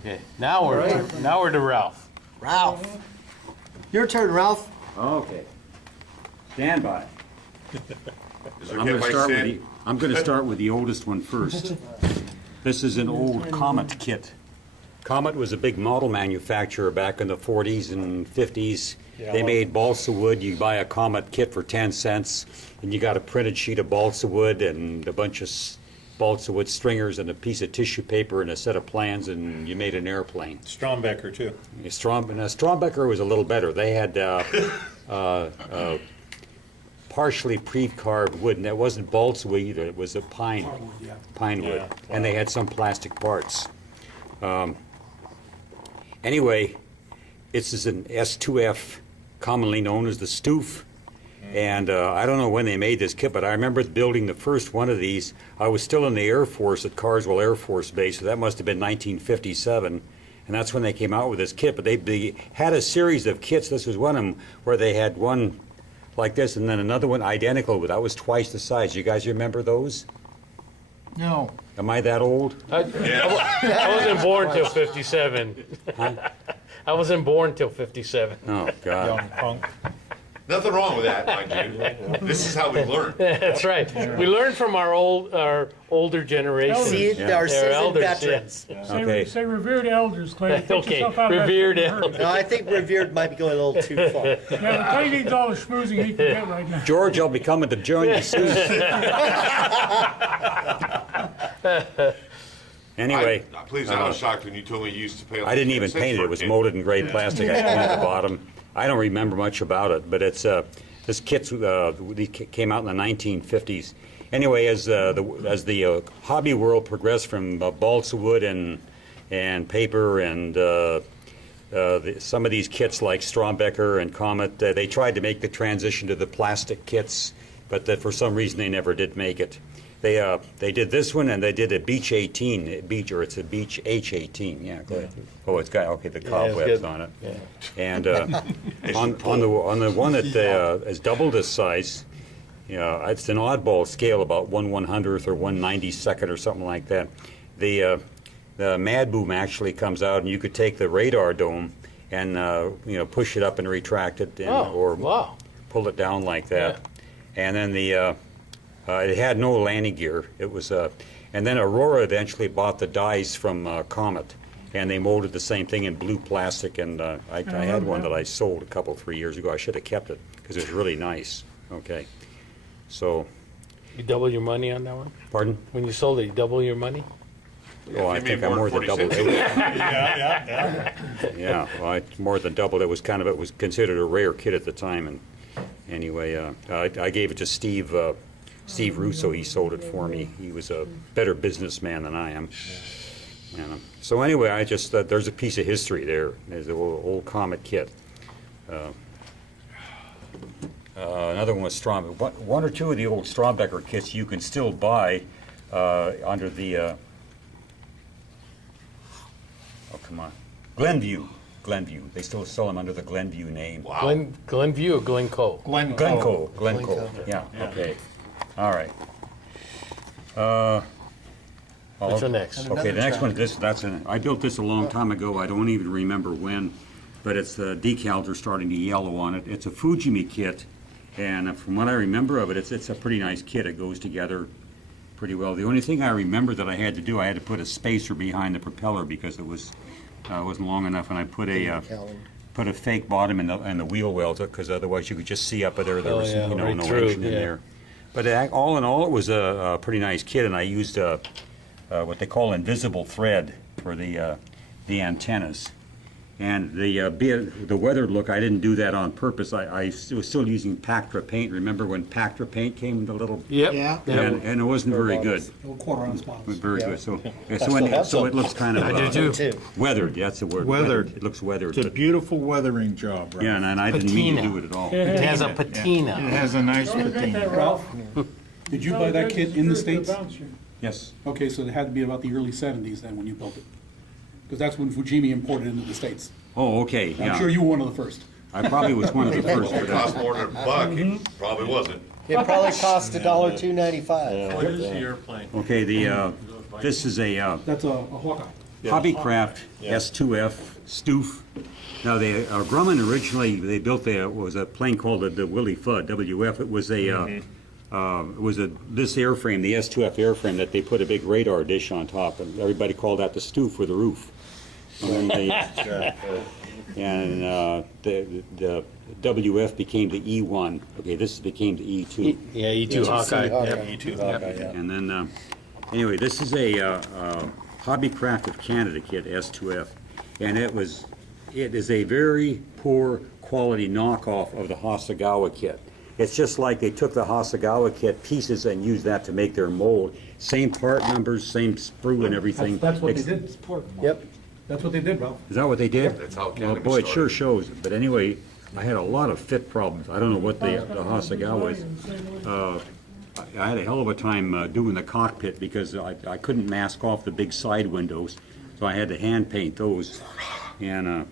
Okay, now we're to Ralph. Ralph. Your turn, Ralph. Okay. Stand by. Is there I'm a going to mic start with stand? I'm going to start with the oldest one first. This is an old Comet kit. Comet was a big model manufacturer back in the 40s and 50s. They made balsa wood. You buy a Comet kit for 10 cents, and you got a printed sheet of balsa wood and a bunch of balsa wood stringers and a piece of tissue paper and a set of plans, and you made an airplane. Strombecker, too. Strombecker was a little better. They had partially pre-carved wood, and that wasn't balsa wood either. It was a pine wood, Yeah. and they had some plastic parts. Anyway, this is an S2F, commonly known as the S2F. And I don't know when they made this kit, but I remember building the first one of these. I was still in the Air Force at Carswell Air Force Base, so that must have been 1957. And that's when they came out with this kit. But they had a series of kits. This was one of them where they had one like this and then another one identical, but that was twice the size. You guys remember those? No. Am I that old? I wasn't born till 57. I wasn't born till 57. Oh, God. Young punk. Nothing wrong with that, mind you. This is how we learn. That's right. We learned from our older generation. See, Yeah. our They're seasoned elders, veterans. Okay. Say revered elders, Clay. Get Okay, yourself out of that revered freaking hurry. elders. No, I think revered might be going a little too far. Yeah, Clay needs all the schmoozing he can get right now. George, I'll be coming to join you soon. Anyway, Please, I was shocked when you told me you used to pay. I didn't even paint it. It was molded in gray plastic. I painted the bottom. I don't remember much about it, but it's this kit came out in the 1950s. Anyway, as the hobby world progressed from balsa wood and paper and some of these kits like Strombecker and Comet, they tried to make the transition to the plastic kits, but for some reason they never did make it. They did this one, and they did a Beach 18, it's a Beach H18. Yeah, go ahead. Oh, it's got the cobwebs good. on it. Yeah. And on the one that is double this size, it's an oddball scale, about 1/100th or 1/92nd or something like that. The Mad Boom actually comes out, and you could take the radar dome and push it up and retract it, or Wow. pull it down like that. And then it had no landing gear. It was and then Aurora eventually bought the dies from Comet, and they molded the same thing in blue plastic. And I had one that I sold 3 years ago. I should have kept it because it was really nice. Okay, so You double your money on that one? pardon? When you sold it, you double your money? Oh, I Give me think I more more than than doubled 40 it. Yeah. Yeah, well, I more than doubled. It was considered a rare kit at the time. And anyway, I gave it to Steve Russo. He sold it for me. He was a better businessman than I am. So anyway, I just there's a piece of history there. There's an old Comet kit. Another one was Strombecker. One or two of the old Strombecker kits you can still buy under the Glenview. They still sell them under the Glenview name. Wow. Glenview or Glencoe? Glencoe. Yeah. Okay. All right. What's the next? Okay, the next one, I built this a long time ago. I don't even remember when, but it's the decals are starting to yellow on it. It's a Fujimi kit, and from what I remember of it, it's a pretty nice kit. It goes together pretty well. The only thing I remember that I had to do, I had to put a spacer behind the propeller because it wasn't long enough, and I put a fake bottom in the wheel wells because otherwise you could just see up there. There was right no through, engine in there. But all in all, it was a pretty nice kit, and I used what they call invisible thread for the antennas. And the weathered look, I didn't do that on purpose. I was still using Pactra paint. Remember when Pactra paint came in the little... Yep. Yeah. And it wasn't very good. Little quarter-ounce It bottles. was very good. So have it looks kind of I do too. weathered. That's the word. Weathered. It looks weathered. It's a But, beautiful weathering job, right? yeah, and I didn't mean to Patina. do it at all. It has a It patina. has a nice Don't regret that, patina. Ralph. Did you buy that kit in the States? Yes. Okay, so it had to be about the early 70s then when you built it. Because that's when Fujimi imported it into the States. Oh, okay. I'm sure Yeah. you were one of the first. I probably was one of the first. It But, cost more than $1. It probably wasn't. It probably cost $1.295. What is the airplane? okay. This is a. That's a Hawkeye. Hobbycraft S2F stoof. Now, Grumman originally, they built was a plane called the Willie Fudd, WF. It was this airframe, the S2F airframe, that they put a big radar dish on top, and everybody called that the stoof or the roof. And the WF became the E1. Okay, this became the E2. Yeah, E2 Hawkeye. E2 Hawkeye, yeah. And then, anyway, this is a Hobbycraft of Canada kit, S2F, and it is a very poor quality knockoff of the Hasegawa kit. It's just like they took the Hasegawa kit pieces and used that to make their mold. Same part numbers, same sprue and everything. That's what they did. Yep. That's what they did, Ralph. Is that what they did? That's how Well, cannabis boy, it sure started. shows. But anyway, I had a lot of fit problems. I don't know what the Hasegawa is. I had a hell of a time doing the cockpit because I couldn't mask off the big side windows, so I had to hand paint those. And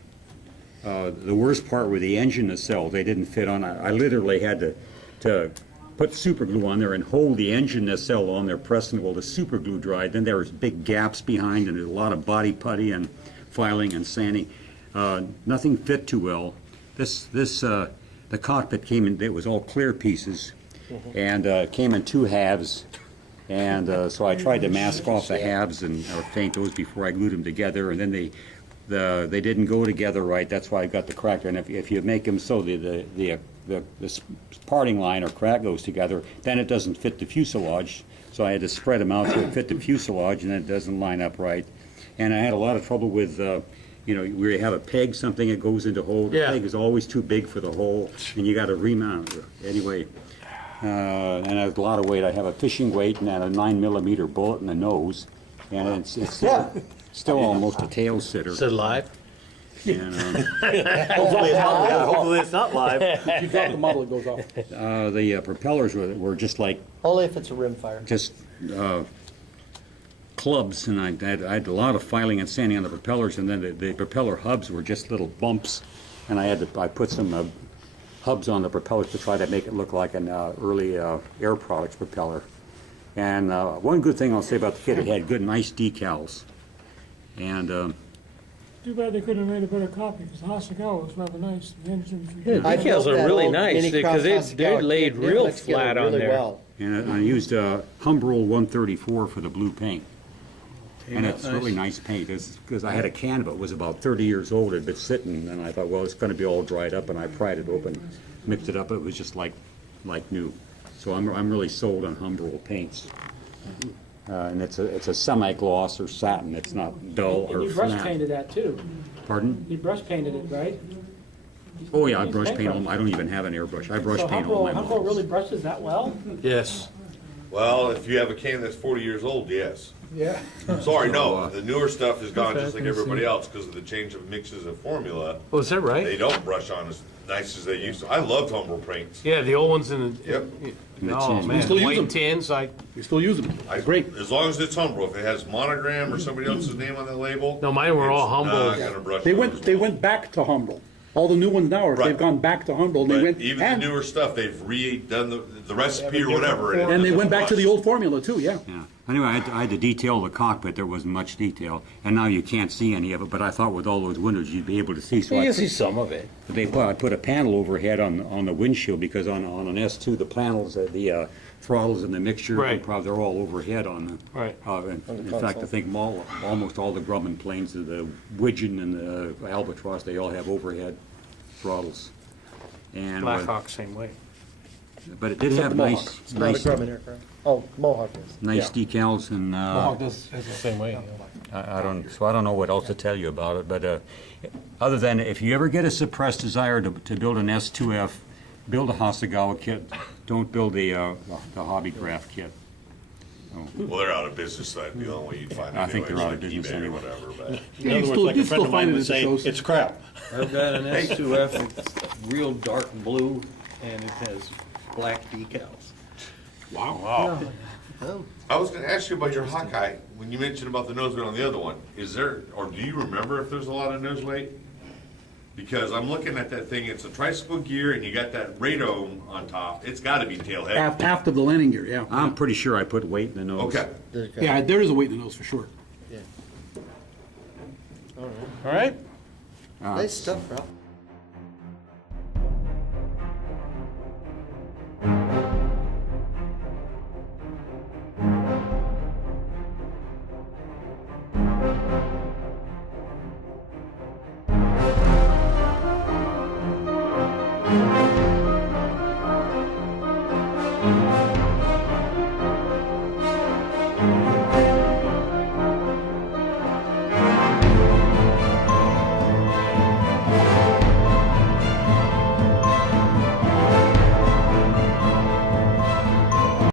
the worst part were the engine nacelles. They didn't fit on. I literally had to put super glue on there and hold the engine nacelle on there, pressing while the super glue dried. Then there was big gaps behind and a lot of body putty and filing and sanding. Nothing fit too well. The cockpit came in. It was all clear pieces, and came in two halves. And so I tried to mask off the halves and paint those before I glued them together. And then they didn't go together right. That's why I got the cracker. And if you make them so the parting line or crack goes together, then it doesn't fit the fuselage. So I had to spread them out so it fit the fuselage, and then it doesn't line up right. And I had a lot of trouble with, where you have a peg, something that goes into hole. The Yeah. peg is always too big for the hole, and you got to remount it. Anyway, and I have a lot of weight. I have a fishing weight and then a 9mm bullet in the nose, and it's still almost a tail sitter. Is it live? And, Hopefully it's not, hopefully it's not live. If you drop the muzzle, it goes off. the propellers were just like Only if it's a rimfire. clubs, and I had a lot of filing and sanding on the propellers, and then the propeller hubs were just little bumps, and I put some hubs on the propellers to try to make it look like an early Air Products propeller. And one good thing I'll say about the kit, it had good, nice decals. And Too bad they couldn't have made a better copy, because Hasegawa was rather nice. The engines were Yeah, good. the decals are really nice, because they laid real It together flat on really there. well. And I used Humbrol 134 for the blue paint. And it's really nice paint. Because I had a can of it, was about 30 years old, it had been sitting, and I thought, well, it's going to be all dried up, and I pried it open, mixed it up, it was just like new. So I'm really sold on Humbrol paints. And it's a semi-gloss or satin, it's not dull And or you brush flat. painted that too. Pardon? You brush painted it, right? Oh yeah, I brush paint paint them. brush. I don't even have an airbrush. I brush So paint all my Humbrol models. really brushes that well? Yes. Well, if you have a can that's 40 years old, yes. Yeah. Sorry, no, the newer stuff is gone just like everybody else because of the change of mixes of formula. Oh, is that They right? don't brush on as nice as they used to. I loved Humbrol paints. Yeah, the old ones in the. Yep. Oh, man, still use white them. tins, We still use them. Great. As long as it's Humbrol. If it has monogram or somebody else's name on that label. No, mine were all it's Humbrol. not gonna brush They on went, as they well. went back to Humbrol. All the new ones now are, Right. they've gone back to Humbrol. and They But went, even the and, newer stuff, they've redone the recipe or whatever. it and they doesn't went back to brush. the old formula too, yeah. Yeah. Anyway, I had to detail the cockpit. There wasn't much detail, and now you can't see any of it. But I thought with all those windows, you'd be able to see. So You I can see some of it. I put a panel overhead on the windshield because on an S2 the panels, the throttles and the mixture, Right. they're all overhead on the. Right. In fact, I think almost all the Grumman planes, the Widgeon and the Albatross, they all have overhead throttles. And Blackhawk, same way. but it did have nice, It's not a Grumman aircraft. Oh, Mohawk is. nice decals and. Mohawk does, has a- Same way. I don't know what else to tell you about it, but other than if you ever get a suppressed desire to build an S2F, build a Hasegawa kit. Don't build the Hobbycraft kit. Well, they're out of business, so that'd be the only way you'd find it. I think they're anyway, out of like business eBay or anyway. whatever, but. In other words, still- like you a friend still of find mine it would at the say, shows. it's crap. I've got an S2F, it's real dark blue, and it has black decals. I was gonna ask you about your Hawkeye, when you mentioned about the nose weight on the other one. Is there, or do you remember if there's a lot of nose weight? Because I'm looking at that thing, it's a tricycle gear and you got that radome on top. It's gotta be tail heavy. aft of the landing gear, yeah. I'm pretty sure I put weight in the nose. Okay. Yeah, there is a weight in the nose for sure. All right? Nice stuff, Ralph. All